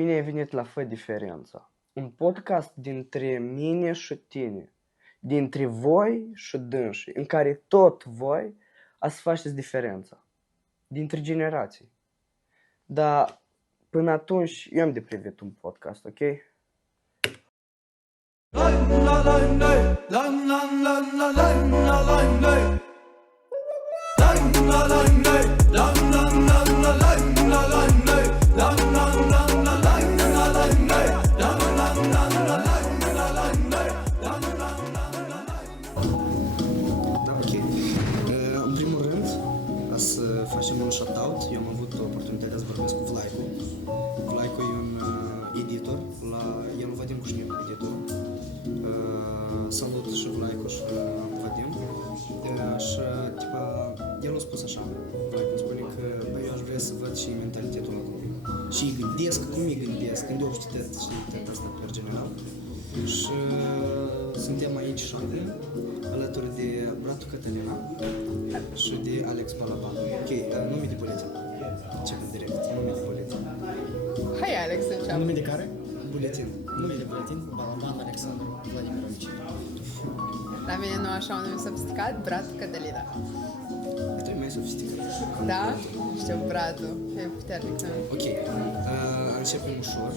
Bine ai venit la Fă Diferența, un podcast dintre mine și tine, dintre voi și dânsii, în care tot voi ați faceți diferența, dintre generații. Dar până atunci eu am de privit un podcast, ok? În primul rând, ca să facem un shout-out, eu am avut oportunitatea să vorbesc cu Vlaicu. Vlaicu e un editor, el îl Vadim Cușniu, editor. Salut și Vlaicu și Vadim. Și, el a spus așa, Vlaicu îmi spune că eu aș vrea să văd și mentalitetul acolo. Și îi gândesc, cum îi gândesc, când eu citesc asta pe general. Și suntem aici și acum, alături de bratul Cătălina și de Alex Balaban. Ok, nume de buletin. Începem direct, nume de buletin. Hai, Alex, înceapă. Nume de care? Buletin. Nume de buletin, Balaban Alexandru Vladimirovici. La mine nu așa un nume sofisticat, bratul Cătălina. Tu e mai sofisticat. Da? Știu, bratul, e puternic nume. Ok, începem ușor.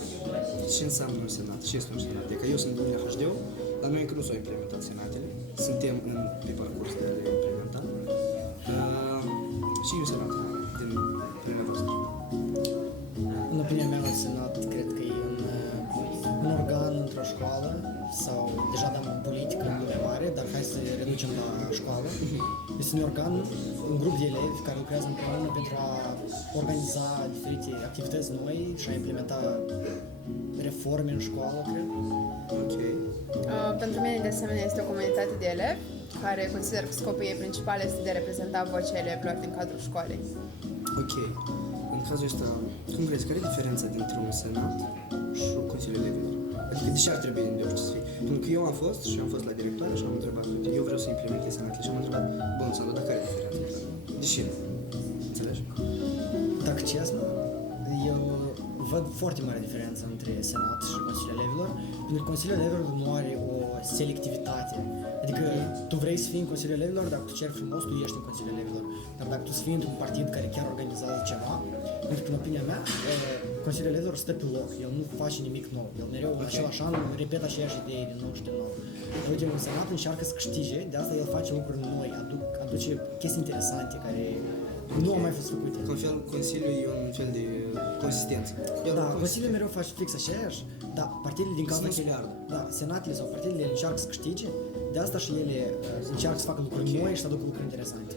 Ce înseamnă un senat? Ce este un senat? Adică eu sunt din HD-ul, la noi încă nu s-au implementat senatele. Suntem pe parcurs de a le implementa. Și un senat, din părerea voastră. În opinia mea, un senat cred că e un organ într-o școală sau deja dăm în politică mult mare, dar hai să reducem la școală. Este un organ, un grup de elevi care lucrează împreună pentru a organiza diferite activități noi și a implementa reforme în școală, cred. Ok. Pentru mine, de asemenea, este o comunitate de elevi care consider că scopul ei principal este de a reprezenta vocea elevilor din cadrul școlii. Ok. În cazul ăsta, cum crezi, care e diferența dintre un senat și Consiliul Elevilor? Adică de ce ar trebui de orice să fie? Pentru că eu am fost și am fost la directoare și am întrebat, uite, eu vreau să implementez senatele și am întrebat, bun, Sandu, dar care e diferența? De ce nu? Înțelegi? Dacă chestia, eu văd foarte mare diferență între Senat și Consiliul Elevilor, pentru că Consiliul Elevilor nu are o selectivitate. Adică tu vrei să fii în Consiliul Elevilor, dacă tu ceri frumos, tu ești în Consiliul Elevilor. Dar dacă tu să fii într-un partid care chiar organizează ceva, pentru că în opinia mea, Consiliul Elevilor stă pe loc, el nu face nimic nou. El mereu același an repetă aceeași idei din nou și din nou. Uite, un senat încearcă să câștige, de asta el face lucruri noi, aduce chestii interesante care nu au mai fost făcute. Că în fel, Consiliul e un fel de consistență. Da, Consiliul mereu face fix aceeași, dar partidele din cauza Să nu că spiardă. da, senatele sau partidele încearcă să câștige, de asta și ele încearcă să facă lucruri noi și să aducă lucruri interesante.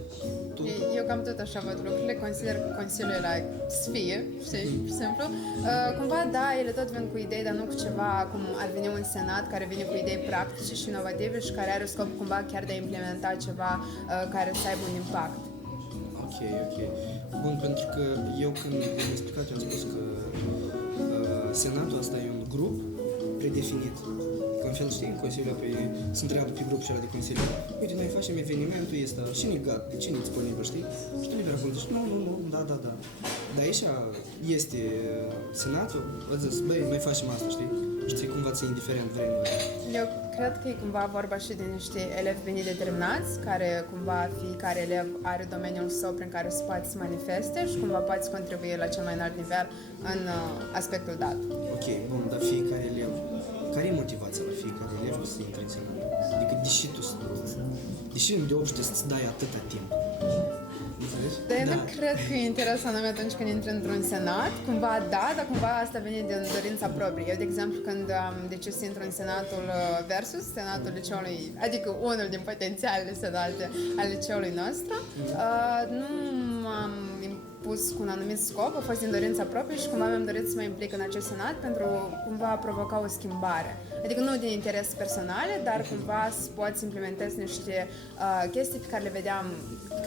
Eu cam tot așa văd lucrurile, consider că Consiliul ăla să fie, știi, pur și simplu. Cumva, da, ele tot vin cu idei, dar nu cu ceva cum ar veni un senat care vine cu idei practice și inovative și care are scop cumva chiar de a implementa ceva care să aibă un impact. Ok. Bun, pentru că eu când am explicat, eu am spus că Senatul ăsta e un grup predefinit. Că în fel, știi, în Consiliul pe se întreabă pe grupul ăla de Consiliu. Uite, noi facem evenimentul ăsta, cine-i gata, cine-i disponibil, știi? Și tu liber acolo zici, nu, da. Dar aici este Senatul, vă zis, băi, noi facem asta, știi? Știi, cumva ți-e indiferent, vrei, nu vrei. Eu cred că e cumva vorba și de niște elevi bine determinați, care cumva fiecare elev are domeniul său prin care se poate să manifeste și cumva poate să contribuie la cel mai înalt nivel în aspectul dat. Ok, bun, dar fiecare elev, care e motivația la fiecare elev să intre în senat? Adică, deși de obște să-ți dai atâta timp? Înțelegi? Dar eu nu cred că e interesant anume atunci când intri într-un senat, cumva da, dar cumva asta vine din dorința proprie. Eu, de exemplu, când am decis să intru în senatul versus, senatul liceului, adică unul din potențialele senate al liceului nostru, nu m-am impus cu un anumit scop, a fost din dorința proprie și cumva mi-am dorit să mă implic în acest senat pentru cumva a provoca o schimbare. Adică nu din interes personale, dar cumva să pot să implementez niște chestii pe care le vedeam,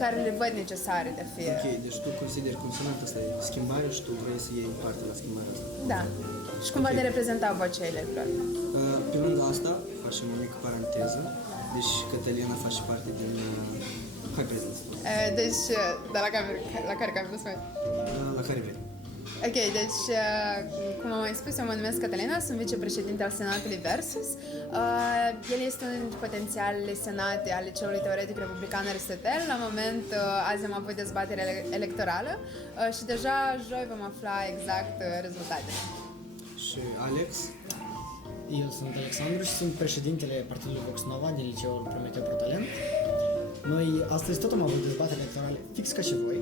care le văd necesare de fi. Ok, deci tu consideri că un senat ăsta e schimbare și tu vrei să iei parte la schimbarea asta. Da. Și cumva de reprezenta vocea elevilor. Pe lângă asta, facem o mică paranteză, deci Cătălina face parte din... Hai, prezență. Deci, dar la care cameră să La care veni? Ok, deci, cum am mai spus, eu mă numesc Catalina, sunt vicepreședinte al Senatului Versus. El este unul dintre potențialele senate ale Liceului Teoretic Republican Aristotel. La moment, azi am avut dezbatere electorală și deja joi vom afla exact rezultatele. Și Alex? Eu sunt Alexandru și sunt președintele Partidului Vox Nova din Liceul Prometeu Protalent. Noi astăzi tot am avut dezbatere electorale fix ca și voi.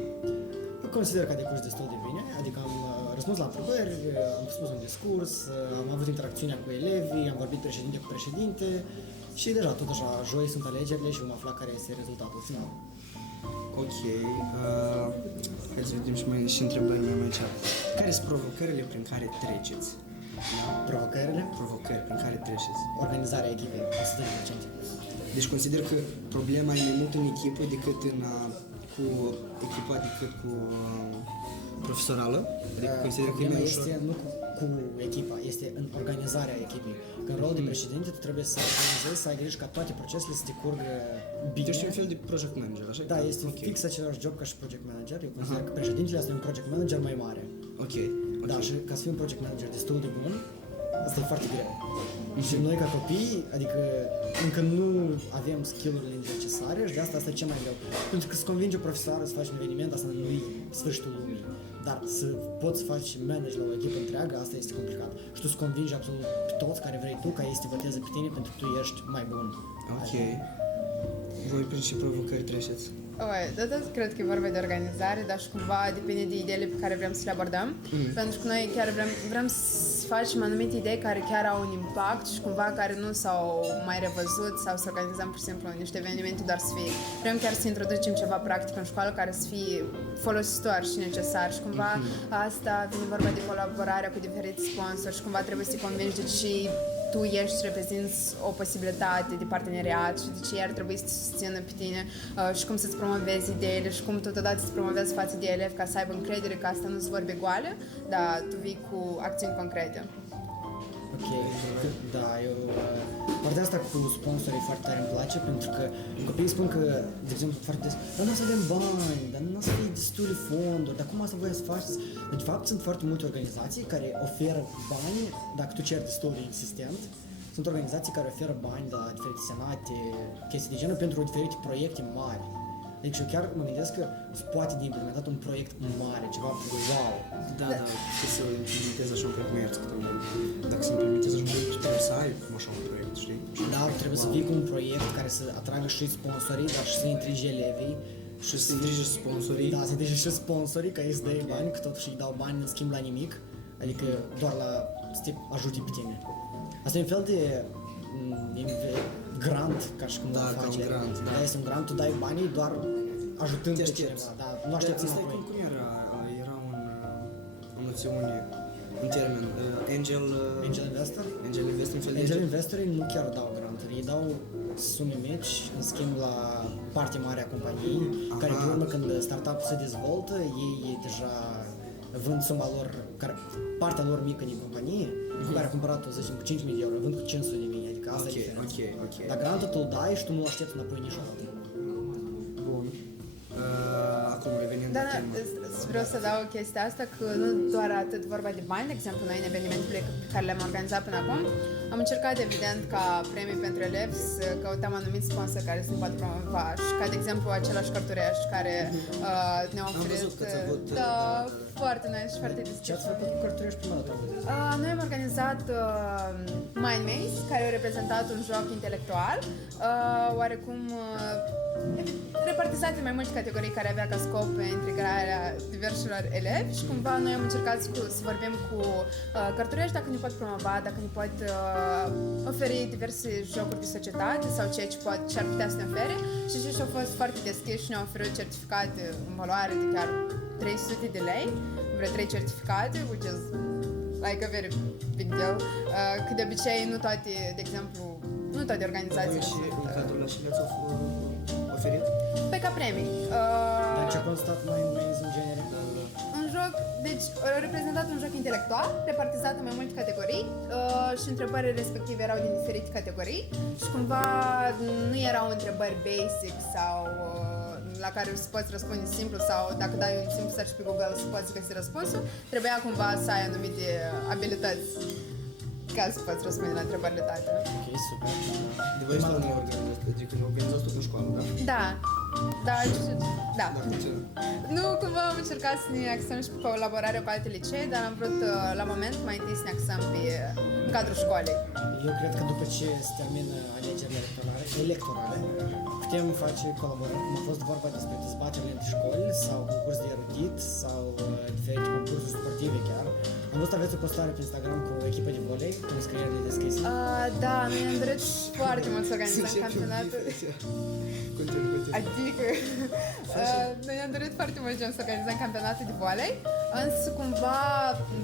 Consider că a decurs destul de bine, adică am răspuns la întrebări, am spus un discurs, am avut interacțiunea cu elevii, am vorbit președinte cu președinte și deja, tot așa, joi sunt alegerile și vom afla care este rezultatul final. Ok. Hai să vedem și mai și întrebări mai aici. Care sunt provocările prin care treceți? Provocările? Provocări prin care treceți. Organizarea echipei, 100%. Deci consider că problema e mai mult în echipă decât cu echipa decât cu profesorală? Adică consider că e Problema mai ușor? este nu cu echipa, este în organizarea echipei. Că în rol de președinte tu trebuie să organizezi, să ai grijă ca toate procesele să decurgă bine. Tu ești un fel de project manager, așa? Da, este fix același job ca și project manager. Eu consider că președintele este un project manager mai mare. Ok. Da, și ca să fii un project manager destul de bun, asta e foarte greu. Și noi ca copii, adică încă nu avem skill-urile necesare și de asta e cel mai greu. Pentru că să convingi o profesoară să faci un eveniment, asta nu e sfârșitul lumii. Dar să poți să faci manage la o echipă întreagă, asta este complicat. Și tu să convingi absolut pe toți care vrei tu ca ei să te voteze pe tine pentru că tu ești mai bun. Ok. Voi prin ce provocări treceți? Tot cred că e vorba de organizare, dar și cumva depinde de ideile pe care vrem să le abordăm. Pentru că noi chiar vrem să facem anumite idei care chiar au un impact și cumva care nu s-au mai revăzut sau să organizăm pur și simplu niște evenimente doar să fie. Vrem chiar să introducem ceva practic în școală care să fie folositor și necesar și cumva asta vine vorba de colaborarea cu diferiți sponsori și cumva trebuie să-i convingi de ce tu ești, reprezinți o posibilitate de parteneriat și de ce ar trebui să te susțină pe tine și cum să-ți promovezi ideile și cum totodată să promovezi față de elevi ca să aibă încredere că asta nu-ți vorbe goale, dar tu vii cu acțiuni concrete. Ok, da, eu partea asta cu sponsorii foarte tare îmi place pentru că copiii spun că, de exemplu, foarte des, dar nu o să avem bani, dar nu o să fie destule fonduri, dar cum asta voi să faceți? De fapt, sunt foarte multe organizații care oferă bani, dacă tu ceri destul de insistent, sunt organizații care oferă bani la diferite senate, chestii de genul pentru diferite proiecte mari. Deci eu chiar mă gândesc că se poate de implementat un proiect mare, ceva wow. Da, că să implementezi așa un proiect mai ierți, dacă se implementezi așa un proiect, trebuie să ai așa un proiect, știi? Da, trebuie să vii cu un proiect care să atragă și sponsorii, dar și să intrige elevii. Și să intrige sponsorii. Da, să intrige și sponsorii, ca ei să dai bani, că totuși îi dau bani în schimb la nimic. Adică doar la să te ajute pe tine. Asta e un fel de grant, ca și cum da, face. ca un grant, da. Da, este un grant, tu dai banii doar ajutând pe cineva. Da, nu aștepți înapoi. Cum era o noțiune, un termen, angel investor? Angel investor, un fel de Angel investorii nu chiar dau granturi, ei dau sume mici în schimb la partea mare a companiei, care pe urmă când startup-ul se dezvoltă, ei deja vând suma lor, partea lor mică din companie, cu care a cumpărat-o, să zicem, cu 5.000 de euro, vând cu 500.000, adică asta e diferența. Ok. Dar grantul tu-l dai și tu nu-l aștepți înapoi niciodată. Bun. Acum revenind Da, la temă. vreau să dau chestia asta că nu doar atât vorba de bani, de exemplu, noi în evenimentele pe care le-am organizat până acum, am încercat evident ca premii pentru elevi să căutăm anumiți sponsori care să ne poată promova și ca de exemplu același Cărturești care ne-au oferit... văzut că ți-a avut, da, foarte nice și foarte deschis. Ce ați făcut cu Cărturești prima dată? Noi am organizat Mind Maze, care a reprezentat un joc intelectual, oarecum repartizat în mai multe categorii care avea ca scop integrarea diversilor elevi și cumva noi am încercat să vorbim cu Cărturești dacă ne pot promova, dacă ne pot oferi diverse jocuri de societate sau ceea ce ar putea să ne ofere și și au fost foarte deschiși și ne-au oferit certificate în valoare de chiar 300 de lei, vreo 3 certificate, which is like a very big deal. Că de obicei nu toate, de exemplu, nu toate organizațiile Și sunt... în cadrul ăla și le-ați oferit? Pe ca premii. Dar ce a constat Mind Maze în genere? Un joc, deci a reprezentat un joc intelectual, repartizat în mai multe categorii și întrebările respective erau din diferite categorii și cumva nu erau întrebări basic sau la care să poți răspunde simplu sau dacă dai un simplu search pe Google să poți găsi răspunsul, trebuia cumva să ai anumite abilități ca să poți răspunde la întrebările toate. Ok, super. De voi asta nu e organizat, adică nu organizați tot în școală, da? Da, da, da. Dar ce? Nu, cumva am încercat să ne axăm și pe colaborare cu alte licee, dar am vrut la moment mai întâi să ne axăm în cadrul școlii. Eu cred că după ce se termină alegerile electorale, putem face colaborări, cum a fost vorba despre dezbaterile între școli sau concurs de erudit sau diferite concursuri sportive chiar. Am văzut aveți o postare pe Instagram cu o echipă de volei, cu înscrierile deschise. Da, noi am dorit foarte mult să organizăm campionatul. Continuu. Adică, noi am dorit foarte mult să organizăm campionatul de volei, însă cumva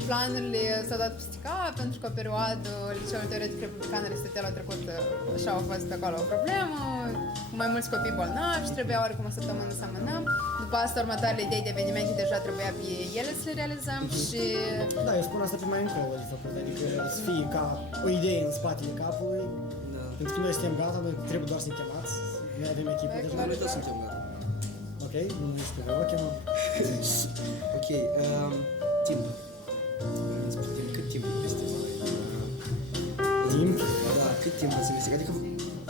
planurile s-au dat peste cap pentru că o perioadă liceul teoretic republican Aristotel a trecut așa a fost acolo o problemă, cu mai mulți copii bolnavi și trebuia oricum o săptămână să amânăm. După asta următoarele idei de evenimente deja trebuia pe ele să le realizăm și... Da, eu spun asta pe mai încolo de făcut, adică să fie ca o idee în spatele capului, pentru că noi suntem gata, noi trebuie doar să-i chemați, noi avem echipă deja. Noi toți suntem gata. Ok, nu știu, vă chemăm. Ok, timp. Cât timp investești? Timp? Da, cât timp îți investești? Adică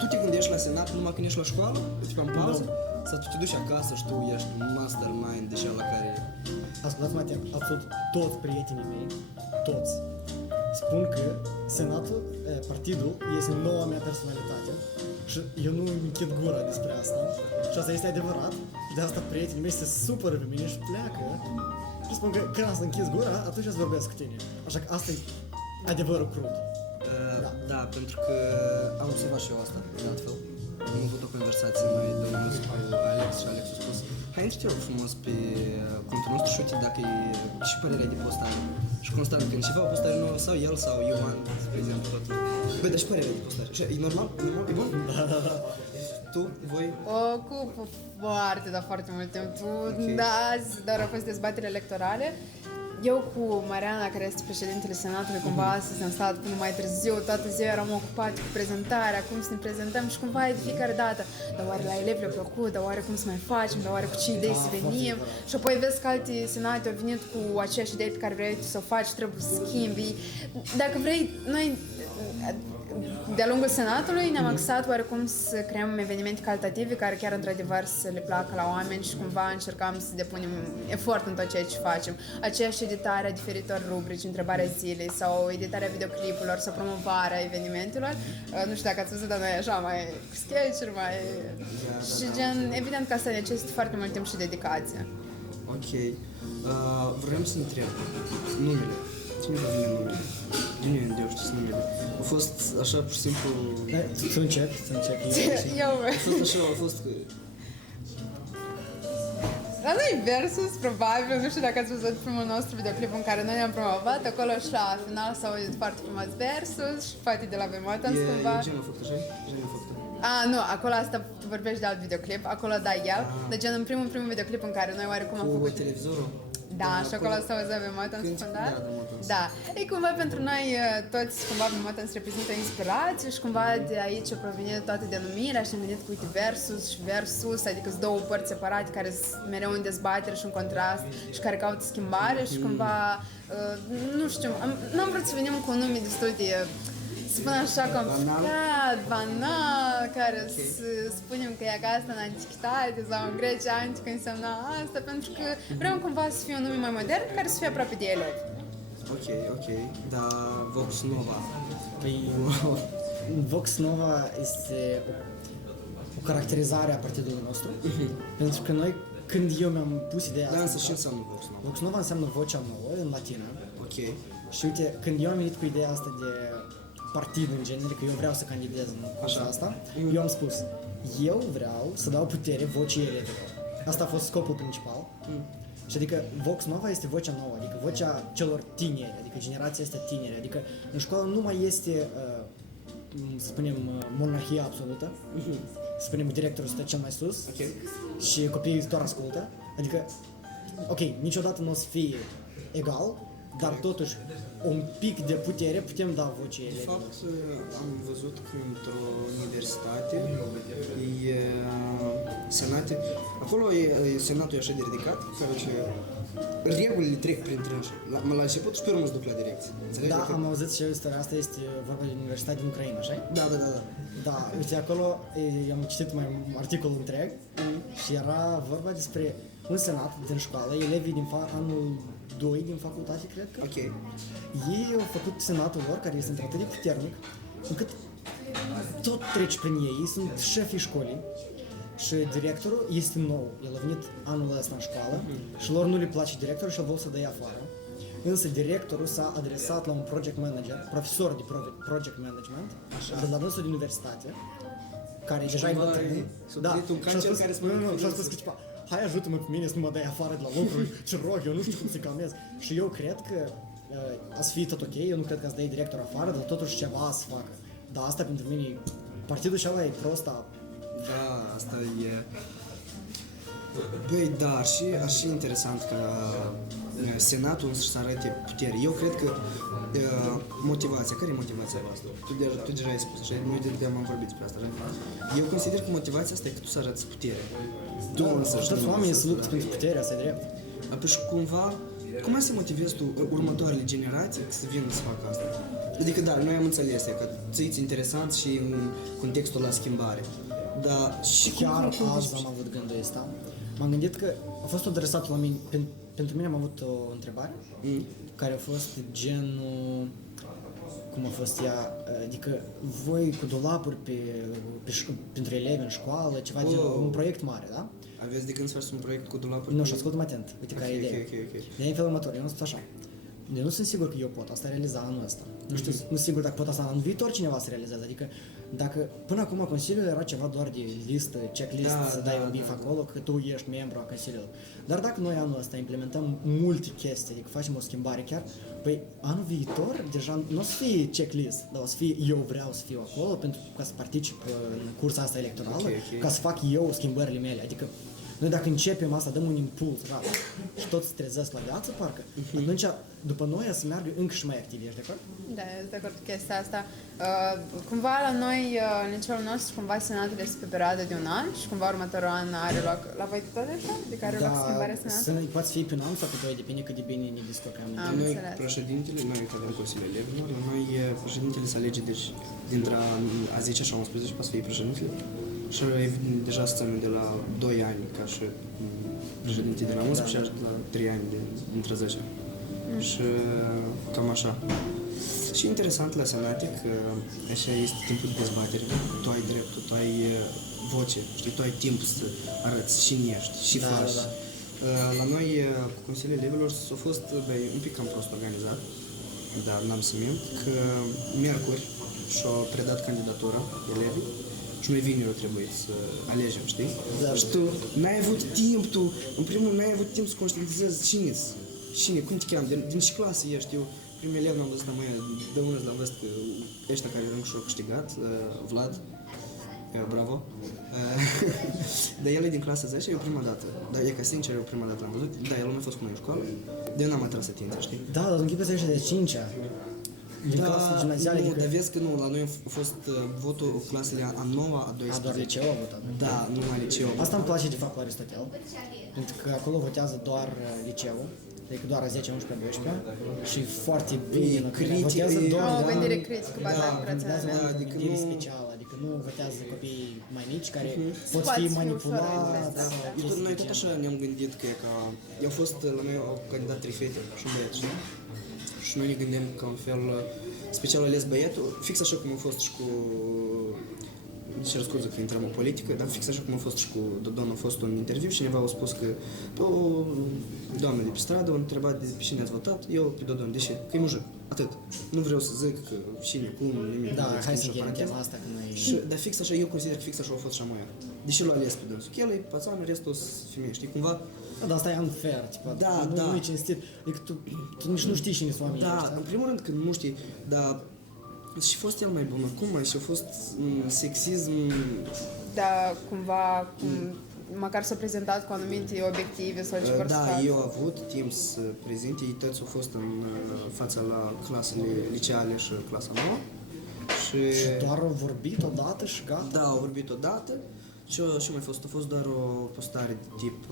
tu te gândești la senat numai când ești la școală, tipo în pauză, sau tu te duci acasă și tu ești mastermind deja la care... Ascultați-mă atent, absolut toți prietenii mei, toți, spun că senatul, partidul, este noua mea personalitate și eu nu îmi închid gura despre asta și asta este adevărat și de asta prietenii mei se supără pe mine și pleacă și spun că când am să închizi gura, atunci să vorbesc cu tine. Așa că asta e adevărul crud. Da, pentru că am observat și eu asta, de altfel. Am avut o conversație mai de unul cu Alex și Alex a spus: hai, nu te rog frumos pe contul nostru și uite dacă e și părerea de postare. Și constat că ceva o postare nouă, sau el sau Ioan, spre exemplu, tot. Băi, dar și părerea de postare. Și e normal? E normal? E bun? Da. Tu, voi? Ocupă foarte, dar foarte mult timp. Ok. Da, azi doar au fost dezbateri electorale. Eu cu Mariana, care este președintele Senatului, cumva astăzi am stat până mai târziu, toată ziua eram ocupat cu prezentarea, cum să ne prezentăm și cumva e de fiecare dată. Dar oare la elevi le-a plăcut, dar oare cum să mai facem, dar oare cu ce idei să venim? Și apoi vezi că alte senate au venit cu aceeași idee pe care vrei tu să o faci, trebuie să schimbi. Dacă vrei, noi de-a lungul Senatului ne-am axat oarecum să creăm evenimente calitative care chiar într-adevăr să le placă la oameni și cumva încercam să depunem efort în tot ceea ce facem. Aceeași editare a diferitor rubrici, întrebarea zilei sau editarea videoclipurilor sau promovarea evenimentelor. Nu știu dacă ați văzut, dar noi așa mai cu sketch-uri, mai... Și gen, evident că asta necesită foarte mult timp și dedicație. Ok. Vrem să întreb numele. Cine va vine numele? De nu e știți numele. A fost așa, pur și simplu... Să încep. Eu... A fost așa, a fost... La noi Versus, probabil, nu știu dacă ați văzut primul nostru videoclip în care noi ne-am promovat, acolo și la final s-au auzit foarte frumos Versus și poate de la Vemotans cumva. E Gena a făcut așa? Gena a făcut. Nu, acolo asta tu vorbești de alt videoclip, acolo da el, de gen în primul videoclip în care noi oarecum am făcut... Cu televizorul? Da, și acolo s-a auzit Vemotans fundat. Da, e cumva pentru noi toți cumva Vemotans reprezintă inspirație și cumva de aici a provenit toată denumirea și am gândit cu uite Versus și Versus, adică sunt două părți separate care sunt mereu în dezbatere și în contrast și care caută schimbare și cumva, nu știu, n-am vrut să venim cu un nume destul de... Spun așa complicat, banal, care să spunem că e acasă în antichitate sau în Grecia antică însemna asta, pentru că vreau cumva să fie un nume mai modern care să fie aproape de elevi. Ok, dar Vox Nova. Păi, Vox Nova este o caracterizare a partidului nostru, pentru că noi, când eu mi-am pus ideea Da, asta... însă ce înseamnă Vox Nova? Vox Nova înseamnă vocea nouă, în latină. Ok. Și uite, când eu am venit cu ideea asta de partid în genere, că eu vreau să candidez în cursa asta, eu am spus, eu vreau să dau putere vocii elevilor. Asta a fost scopul principal. Și adică Vox Nova este vocea nouă, adică vocea celor tineri, adică generația asta tinere, adică în școală nu mai este, să spunem, monarhia absolută, să spunem, directorul stă cel mai sus și copiii doar ascultă, adică, ok, niciodată nu o să fie egal, dar totuși un pic de putere putem da voce De elevilor. fapt, am văzut că într-o universitate e senate, acolo senatul e așa de ridicat, că regulile trec printre înși. La început și pe urmă se duc la direcție. Înțelegi? Da, Adică- am auzit și eu istoria asta, este vorba de Universitatea din Ucraina, așa? Da, da, da, da. Da, uite, acolo am citit mai un articol întreg și era vorba despre un senat din școală, elevii din anul 2 din facultate, cred că. Ok. Ei au făcut senatul lor, care este atât de puternic, încât tot trece prin ei. Ei sunt șefii școlii și directorul este nou. El a venit anul ăsta în școală și lor nu le place directorul și îl vor să dea afară. Însă directorul s-a adresat la un project manager, profesor de project management, de la dânsul de universitate, care deja e cumva bătrân. s-a trezit un cancer care se mai și a spus că ceva, hai ajută-mă pe mine să nu mă dai afară de la lucru, ce rog, eu nu știu cum să calmez. Și eu cred că ați fi tot ok, eu nu cred că ați dai director afară, dar totuși ceva să facă. Dar asta pentru mine, partidul și ăla e prost, Da, asta e... Băi, da, ar fi interesant ca Senatul să arate putere. Eu cred că motivația, care e motivația voastră? Tu deja ai spus, așa, noi de am vorbit despre asta, așa? Eu consider că motivația asta e că tu să arăți putere. toți oamenii se luptă pentru putere, asta e drept. Apoi și cumva, cum ai să motivezi tu următoarele generații să vină să facă asta? Adică da, noi am înțeles că ți-e interesant și în contextul la schimbare. Dar și Chiar cum azi am avut gândul ăsta. M-am gândit că a fost adresat la mine, pentru mine am avut o întrebare care a fost genul, cum a fost ea, adică voi cu dulapuri pentru elevi în școală, ceva gen, un proiect mare, da? Aveți de gând să faci un proiect cu dulapuri? Nu, și ascultă-mă atent, uite care e ideea. Ok. De în felul următor, eu am spus așa. Eu nu sunt sigur că eu pot asta realiza anul ăsta. Nu știu, nu sunt sigur dacă pot asta anul viitor, cineva să realizează. Adică, dacă până acum Consiliul era ceva doar de listă, checklist, să dai un bif acolo, că tu ești membru a Consiliului. Dar dacă noi anul ăsta implementăm multe chestii, adică facem o schimbare chiar, păi anul viitor deja nu o să fie checklist, dar o să fie eu vreau să fiu acolo pentru ca să particip în cursa asta electorală, ca să fac eu schimbările mele. Adică noi dacă începem asta, dăm un impuls rapid și toți se trezesc la viață, parcă, atunci după noi să meargă încă și mai activ, ești de acord? Da, eu sunt de acord cu chestia asta. Cumva la noi, în liceul nostru, cumva senatul este pe perioadă de un an și cumva următorul an are loc, la voi tot așa? De care are loc schimbarea senatului? Poate fi pe un an sau pe doi, depinde cât de bine ne descurcăm. Am Noi, înțeles. președintele, noi că avem Consiliul Elevilor, la noi președintele se alege, deci, dintre a 10 și a 11 poate să fie președintele. Și deja se ținem de la 2 ani ca și președinte de la 11 și la 3 ani dintre 10. Și cam așa. Și interesant la Senate că așa este timpul de dezbatere, tu ai dreptul, tu ai voce, știi, tu ai timp să arăți cine ești și faci. La noi, cu Consiliul Elevilor, s-a fost un pic cam prost organizat, dar n-am să mint, că miercuri și-au predat candidatura elevii și noi vineri trebuie să alegem, știi? Și tu n-ai avut timp, în primul rând, n-ai avut timp să conștientizezi cine, cum te cheamă, din ce clasă ești. Eu primul elev n-am văzut, de unul l-am văzut că ăștia care rând și-au câștigat, Vlad, bravo. Dar el e din clasa 10, eu prima dată, dar e ca sincer, eu prima dată l-am văzut, da, el nu a fost cu noi în școală, de eu n-am mai tras atenția, știi? Da, dar închipe să ieși de 5-a. Din clasă gimnazială, nu, adică... dar vezi că nu, la noi a fost votul clasele a 9-a, a 12-a. doar liceu a votat. Da, numai liceu. Asta îmi place de fapt la Aristotel, pentru că acolo votează doar liceul, adică doar a 10, 11, 12 și foarte bine, votează doar... O gândire critică bazată pe raționament. raționament. adică Gândire nu- specială, adică nu votează copiii mai mici care pot Poți fi fi manipulați. ușor, sau Uite, chestii noi de tot genul. așa ne-am gândit că e ca... Eu au fost, la noi au candidat 3 fete și un băiat, știi? Și noi ne gândim ca un fel special ales băiatul, fix așa cum a fost și cu... Cer scuze că intrăm în politică, dar fix așa cum a fost și cu Dodon, a fost un interviu și cineva a spus că o doamnă de pe stradă a întrebat de pe cine ați votat, eu pe Dodon, de ce? Că e mujic, atât. Nu vreau să zic că cine, cum, nimic. Da, nu hai să știu, încheiem paranteză. tema asta că noi... Și, dar fix așa, eu consider că fix așa a fost și a moia. Deși l-a ales pe dânsul. El e pațan, restul sunt femei, știi? Cumva, Da, dar asta e unfair, tipa, Da, nu, da. nu e cinstit, adică tu nici nu știi cine sunt oamenii da, ăștia. în primul rând că nu știi, dar și fost el mai bun acum, și a fost sexism, Da, cumva, cum măcar s-a prezentat cu anumite obiective sau ce vor să Da, facă? eu am avut timp să prezint, ei toți au fost în fața la clasele liceale și clasa nouă. Și doar au vorbit odată și gata? Da, au vorbit odată. Ce mai fost? A fost doar o postare de tip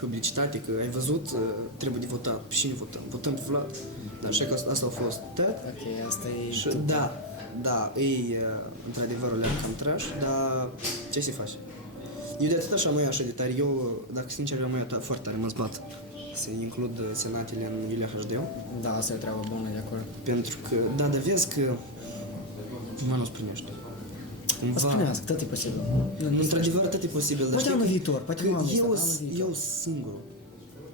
publicitate, că ai văzut, trebuie de votat. Pe cine votăm? Votăm pe Vlad. Dar așa că asta a fost tot. Ok, asta e... Și da, ei într-adevăr le-am cam trash, dar ce se face? Eu de atât așa mai așa de tare, eu, dacă sincer, am mai foarte tare mă zbat să includ senatele în Iulia HD, Da, asta e o treabă bună de acord. pentru că, dar vezi că mă nu-ți primește. O să primească, tot e posibil. Într-adevăr, tot e posibil, dar Poate știi anul că- viitor, poate că nu anul eu, ăsta, anul viitor. eu singur,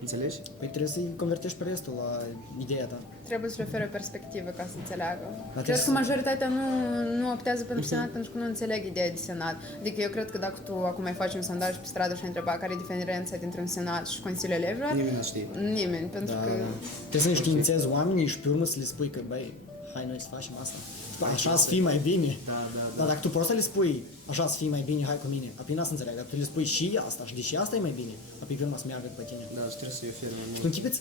înțelegi? Păi trebuie să-i convertești pe restul la ideea ta. Trebuie să-și ofere o perspectivă ca să înțeleagă. trebuie Cred că să- majoritatea nu optează pentru Senat pentru că nu înțeleg ideea de Senat. Adică eu cred că dacă tu acum mai faci un sondaj pe stradă și ai întreba care e diferența dintre un Senat și Consiliul Elevilor, Nimeni nu știe. nimeni, pentru că... Trebuie să înștiințezi oamenii și pe urmă să le spui că, băi, hai noi să facem asta. Așa să fii mai bine. Dar dacă tu poți să le spui, așa să fii mai bine, hai cu mine, apoi n-a să înțeleg. Dacă tu le spui și asta și deși asta e mai bine, apoi când să meargă după tine. Da, și trebuie să-i oferi mai Tu mult. închipeți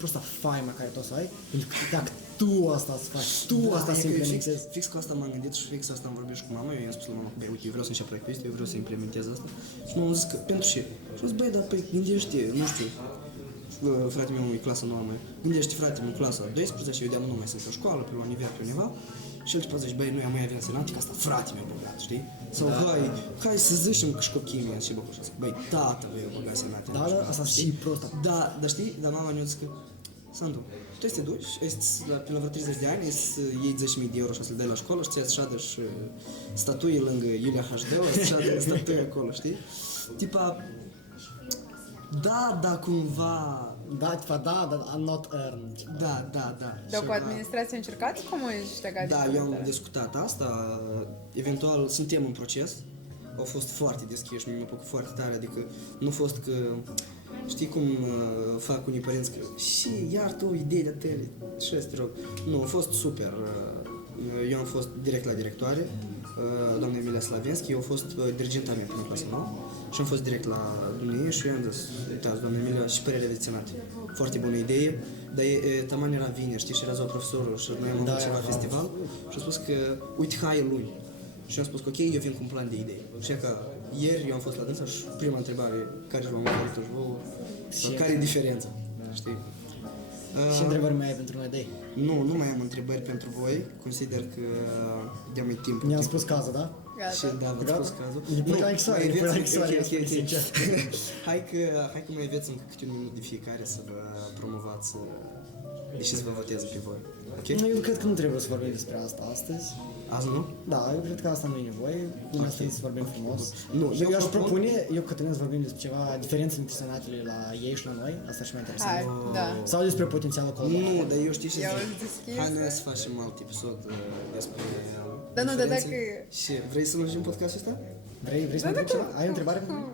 prosta faima care tu o să ai, pentru că dacă tu asta să faci, tu asta e să că implementezi. Fix cu asta m-am gândit și fix asta am vorbit și cu mama. Eu i-am spus la mama, băi, uite, eu vreau să încep proiectul ăsta, eu vreau să implementez asta. Și mama a zis că, pentru ce? Și am zis, băi, dar păi gândește, nu știu, fratele meu e clasa nouă mai. Gândește, frate, în clasa 12, eu de-am nu mai sunt la școală, pe la univers, pe undeva. Și el ce poate zice, băi, noi am mai avea senat, că asta frate meu băgat, știi? Sau hai să zicem că și copiii mei și bă, așa, băi, tată, băi, eu băgat senat. Da, asta și prosta. Da, dar știi, dar mama ne-a zis că, Sandu, tu te duci, pe la vreo 30 de ani, să iei 10.000 de euro și să le dai la școală și ți-ai șadă și statuie lângă Iulia HD, o să șadă statuie acolo, știi? Tipa, da, cumva, Da, dar not earned. da. Dar cu ceva. administrația încercați cum ești legat de Da, eu am implementare? discutat asta, eventual suntem în proces, au fost foarte deschiși, mi-a plăcut foarte tare, adică nu a fost că, știi cum fac unii părinți că și iar tu ideile tale, și te rog, nu, a fost super, eu am fost direct la directoare, doamna Emilia Slavenski, eu a fost dirigenta mea până clasa nouă și am fost direct la dumneavoastră și eu am zis, uitați, doamna Emilia, și părerea de senat, foarte bună idee, dar taman era vineri, știi, și era ziua profesorul și noi am avut ceva festival și am spus că, uite, hai luni. Și am spus că ok, eu vin cu un plan de idei. Și că ieri eu am fost la dânsa și prima întrebare, care v-am oferit și vouă, sau care e diferența, știi? Și întrebări mai ai pentru noi, dai. Nu mai am întrebări pentru voi, consider că de-am mai timp. Ne-am spus cazul, da? Și da, v-ați Gata? spus cazul. Ne pui la exoare, mai ne pui la aveți- exoare, ok, ok. sincer. Hai că mai aveți încă câte un minut de fiecare să vă promovați, deși să vă voteze pe voi. Ok? Eu cred că nu trebuie să vorbim despre asta astăzi. Azi nu? Da, eu cred că asta nu e nevoie. Bine asta e să vorbim frumos. Nu, eu eu aș propun- propune, eu Cătălin, să vorbim despre ceva, diferențe între senatele la ei și la noi. Asta și mai interesant. Hai, da. Sau despre potențialul colaborare. Nu, dar eu știi ce Eu zic. îți deschis. Hai noi să facem alt episod despre Dar nu, dar diferențe. dacă- Și vrei să lungim podcastul ăsta? Vrei să mă întreb ceva? Ai o întrebare? Cum?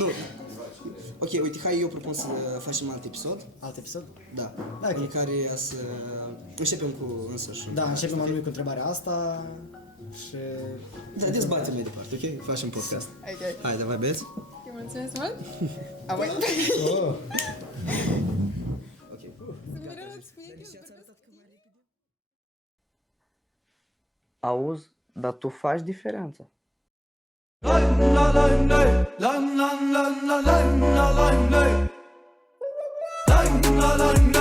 Nu. Ok, uite, hai eu propun să facem alt episod. Alt episod? Da. Ok. În care să începem cu însăși. Da, începem anume cu întrebarea asta și... Da, dezbatem mai departe, ok? Facem podcast. Ok. Hai, davai, băieți. Îi mulțumesc mult. Apoi. Oh. Ok. Mereu îți spune că Auzi, dar tu faci diferența. La la la la la la la la la la la la la la la